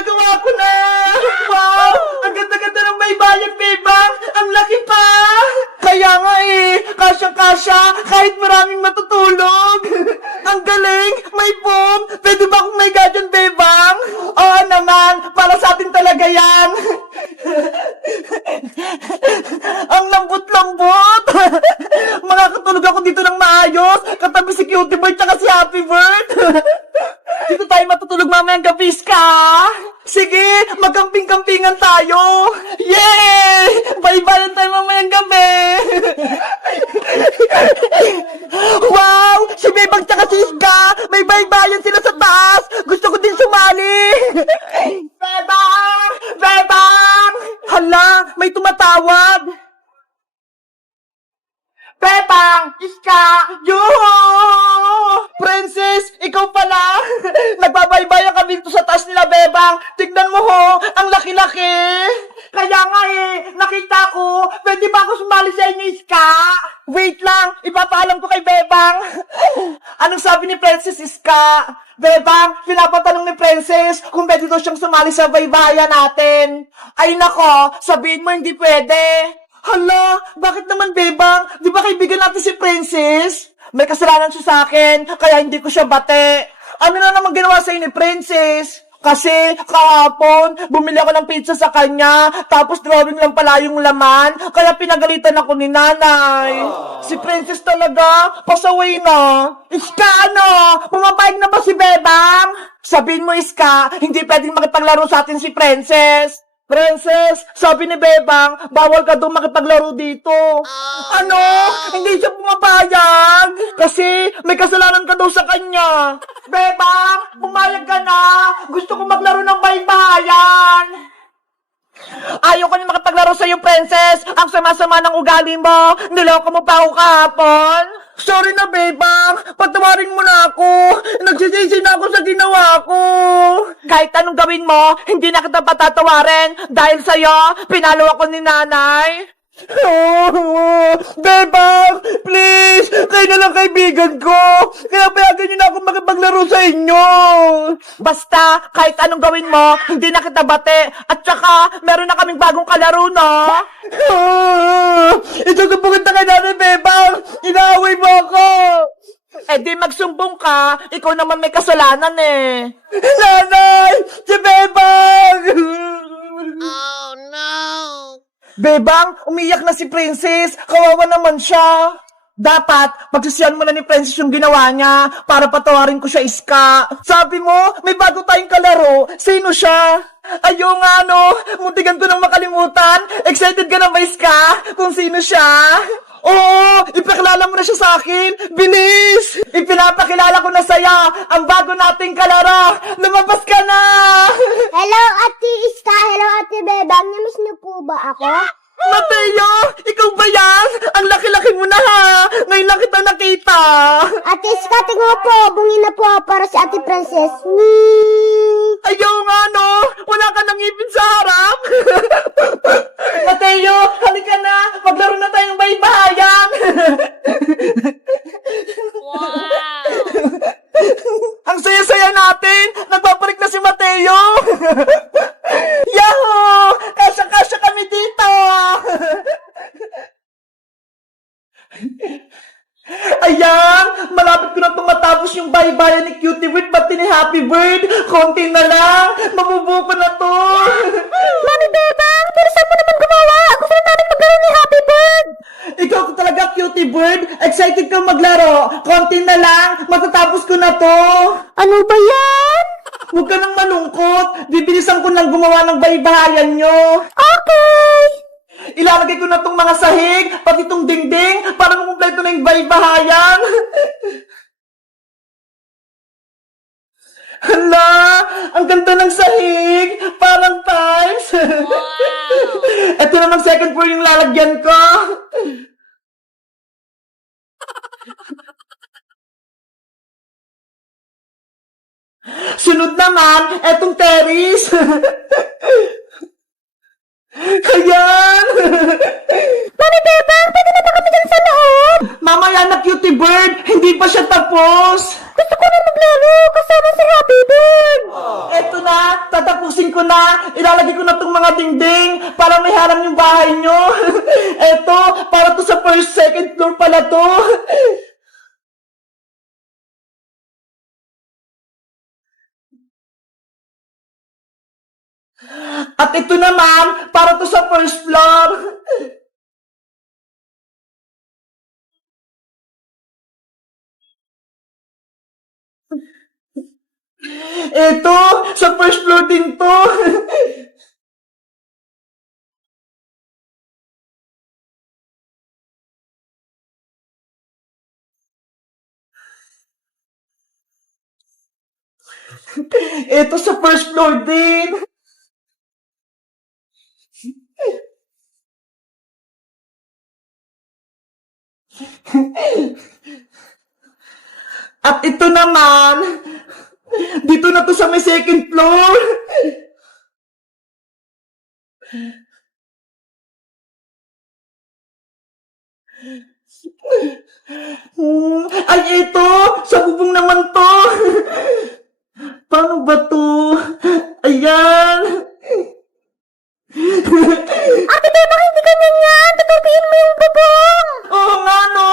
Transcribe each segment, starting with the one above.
Nagawa ko na! Wow! Ang ganda-ganda ng baybayan, Bebang! Ang laki pa! Kaya nga kasyang-kasya kahit maraming matutulog! Ang galing! May boom! Pwede ba akong may gadyan, Bebang? Oo naman! Para sa atin talaga yan! Ang lambot-lambot! Makakatulog ako dito ng maayos! Katabi si Cutie Bird tsaka si Happy Bird! Dito tayo matutulog mamayang gabi, Ska! Sige, magkamping-kampingan tayo! Yay! Bye-bye tayo mamayang gabi! Wow! Si Bebang tsaka si Ska! May bye-bye sila sa taas! Gusto ko din sumali! Bebang! Bebang! Hala, may tumatawag! Bebang! Iska! Yuhu! Princess, ikaw pala! Nagbabaybayan kami dito sa taas nila, Bebang! Tignan mo ho! Ang laki-laki! Kaya nga nakita ko! Pwede ba ako sumali sa inyo, Iska? Wait lang! Ipapaalam ko kay Bebang! Anong sabi ni Princess, Iska? Bebang, pinapatanong ni Princess kung pwede daw siyang sumali sa baybayan natin. Ay nako, sabihin mo hindi pwede. Hala, bakit naman, Bebang? Di ba kaibigan natin si Princess? May kasalanan siya sa akin, kaya hindi ko siya bate. Ano na naman ginawa sa ni Princess? Kasi kahapon, bumili ako ng pizza sa kanya, tapos drawing lang pala yung laman, kaya pinagalitan ako ni nanay. Si Princess talaga, pasaway na. Iska, ano? Pumapayag na ba si Bebang? Sabihin mo, Iska, hindi pwedeng makipaglaro sa atin si Princess. Princess, sabi ni Bebang, bawal ka doon makipaglaro dito. Ano? Hindi siya pumapayag? Kasi may kasalanan ka daw sa kanya. Bebang, pumayag ka na. Gusto ko maglaro ng baybayan. Ayaw ko na makipaglaro sa'yo, Princess. Ang sama-sama ng ugali mo. Niloko mo pa ako kahapon. Sorry na, Bebang. Patawarin mo na ako. Nagsisisi na ako sa ginawa ko. Kahit anong gawin mo, hindi na kita patatawarin. Dahil sa'yo, pinalo ako ni nanay. Bebang, please, kayo na lang kaibigan ko. Kaya payagan niyo na ako makipaglaro sa inyo. Basta, kahit anong gawin mo, hindi na kita bate. At saka, meron na kaming bagong kalaro, no? Isusumbungin na kay nanay, Bebang. Inaaway mo ako. Eh di magsumbong ka, ikaw naman may kasalanan eh. Nanay, si Bebang! Oh no! Bebang, umiyak na si Princess. Kawawa naman siya. Dapat, pagsisiyan mo na ni Princess yung ginawa niya para patawarin ko siya, Iska. Sabi mo, may bago tayong kalaro. Sino siya? Ayaw nga, no? Muntikan ko nang makalimutan. Excited ka na ba, Iska? Kung sino siya? Oo, ipakilala mo na siya sa akin. Bilis! Ipinapakilala ko na saya ang bago nating kalaro. Lumabas ka na! Hello, Ate Iska. Hello, Ate Bebang. Namiss niyo po ba ako? Mateo! Ikaw ba yan? Ang laki-laki mo na ha! Ngayon lang kita nakita! Ate Iska, tingnan mo po. Bungin na po ako para si Ate Princess. Ayaw nga no! Wala ka nang ngipin sa harap! Mateo! Halika na! Maglaro na tayong baybayan! Wow! Ang saya-saya natin! Nagpaparik na si Mateo! Yahoo! Kasya-kasya kami dito! Ayan! Malapit ko na matapos yung baybayan ni Cutie Bird pati ni Happy Bird! Konti na lang! Mabubuko na to! Mami Bebang, bilisan mo naman gumawa. Gusto na namin maglaro ni Happy Bird. Ikaw talaga, Cutie Bird! Excited kang maglaro! Konti na lang! Matatapos ko na to! Ano ba yan? Huwag ka nang malungkot! Bibilisan ko lang gumawa ng baybayan nyo! Okay. Ilalagay ko na tong mga sahig, pati tong dingding, para makumpleto na yung baybayan! Hala! Ang ganda ng sahig! Parang tiles! Wow! Ito naman second floor yung lalagyan ko! Sunod naman, etong terrace! Ayan! Mami Bebang, pwede na ba kami dyan sa loob? Mamaya na, Cutie Bird! Hindi pa siya tapos! Gusto ko na maglaro kasama si Happy Bird. Eto na na, tatapusin ko na. Ilalagay ko na tong mga dingding para may harang yung bahay nyo. Eto, para to sa first, second floor pala to. At ito naman, para to sa first floor. Ito, sa first floor din to. Ito sa first floor din. At ito naman, dito na to sa may second floor. Ay, ito! Sa bubong naman to! Paano ba to? Ayan! Ate Bebang, hindi ganyan yan. Tutupiin mo yung bubong. Oo nga, no?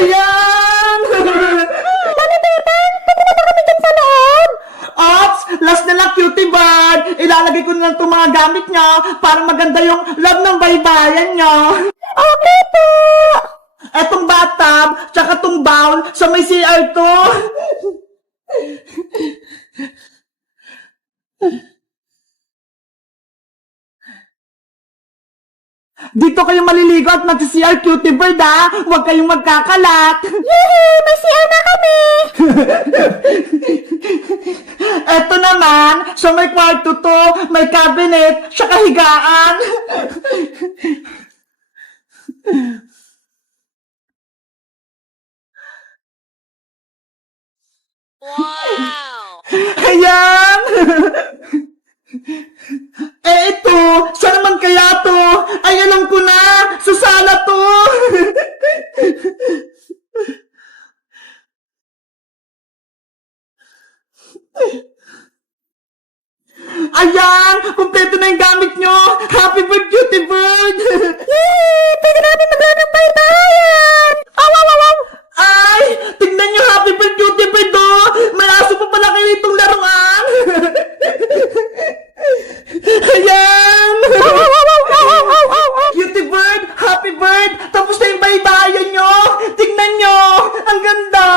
Ayan! Mami Bebang, pwede na ba kami dyan sa loob? Ops! Last na lang, cutie bird! Ilalagay ko na lang itong mga gamit niya para maganda yung love ng baybayan niya. Okay po. Etong bathtub, tsaka tong bowl sa may CR to. Dito kayo maliligo at mag-CR, cutie bird, ha? Huwag kayong magkakalat. Yehey! May CR na kami. Eto naman, sa may kwarto to, may cabinet, tsaka higaan. Wow! Ayan! Ito, saan naman kaya to? Ay, alam ko na! Sa sala to! Ayan! Kumpleto na yung gamit nyo! Happy birthday, cutie bird! Yehey! Pwede namin maglaro ng bahay-bahayan. Aw, aw, aw, aw. Ay! Tignan nyo, happy birthday, cutie bird, oh! May aso pa pala kayo itong laruan! Ayan! Aw, aw, aw, aw, aw, aw, aw, aw, aw. Cutie bird, happy bird! Tapos na yung baybayan nyo! Tignan nyo! Ang ganda!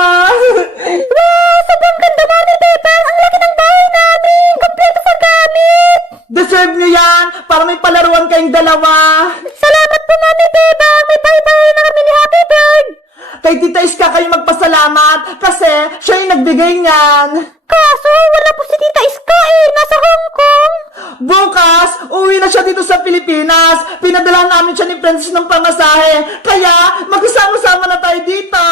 Wow! Sobrang ganda, Mami Bebang. Ang laki ng bahay namin. Kompleto sa gamit. Deserve nyo yan para may palaruan kayong dalawa! Salamat po, Mami Bebang. May bahay-bahayan na kami ni Happy Bird. Kay Tita Iska kayo magpasalamat kasi siya yung nagbigay niyan! Kaso, wala po si Tita Iska eh. Nasa Hong Kong. Bukas, uwi na siya dito sa Pilipinas. Pinadala namin siya ni Princess ng pamasahe. Kaya, magkasama-sama na tayo dito.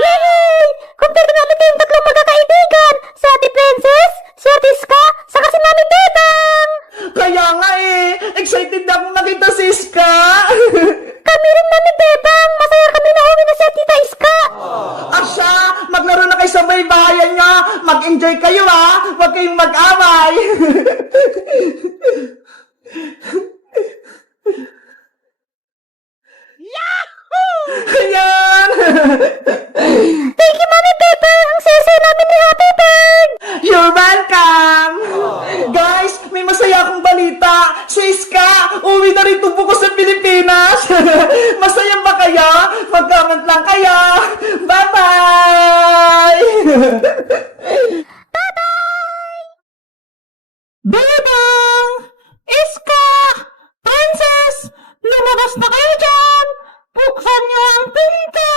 Yehey! Kompleto namin kayong tatlong magkakaibigan. Si Ate Princess, si Ate Iska, saka si Mami Bebang. Kaya nga eh, excited na akong nakita si Iska. Kami rin, Mami Bebang. Masaya kami na uwi na si Tita Iska. Asya, maglaro na kayo sa baybayan niya. Mag-enjoy kayo ha. Huwag kayong mag-away. Ayan. Thank you, Mami Bebang. Ang saya-saya namin ni Happy Bird. You're welcome! Guys, may masaya akong balita. Si Iska, uwi na rin buko sa Pilipinas. Masaya ba kayo? Mag-comment lang kayo. Bye-bye! Bebang! Iska! Princess! Lumabas na kayo dyan! Buksan niyo ang pinto!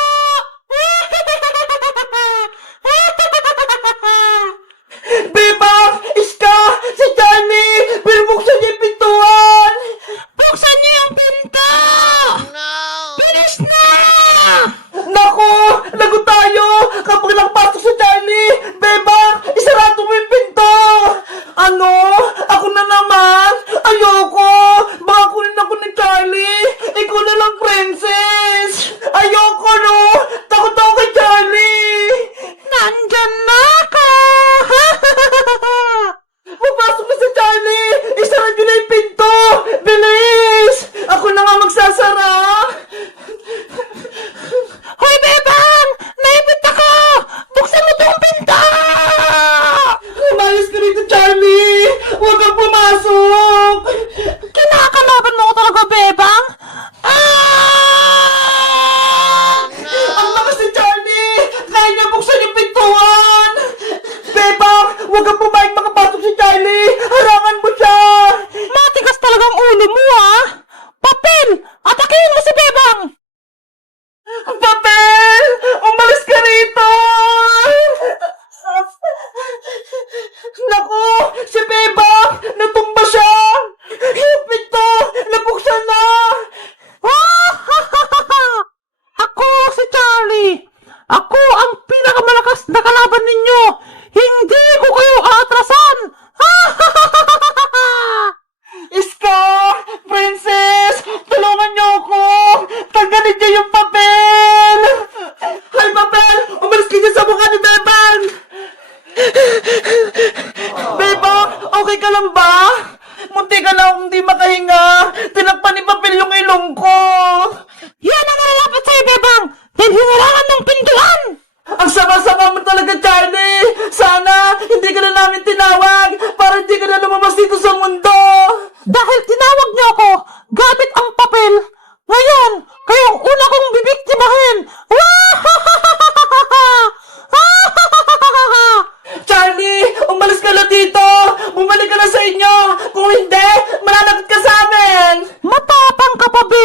Bebang! Iska! Si Johnny! Binubuksan niya yung pintuan! Buksan niyo yung pinto! No! Bilis na! Naku! Lago tayo! Kapag nagpasok si Johnny! Bebang! Isarado mo yung pinto! Ano? Ako na naman? Ayoko! Baka kunin ako ni Charlie! Ikaw na lang, Princess!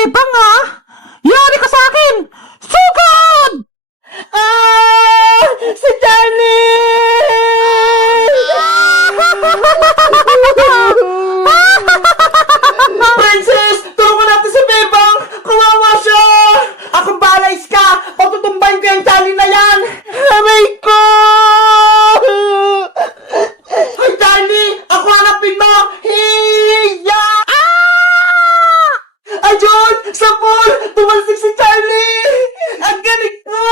Bebang ha? Yari ka sa akin! Sugod! Ah! Si Charlie! Princess! Tulungan natin si Bebang! Kawawa siya! Akong bahala, Iska! Patutumbayin ko yung Charlie na yan! Aray ko! Hoy, Charlie! Ako hanapin mo! Hiya! Ah! Ayun! Sa pool! Tumalsik si Charlie! Ang galing ko!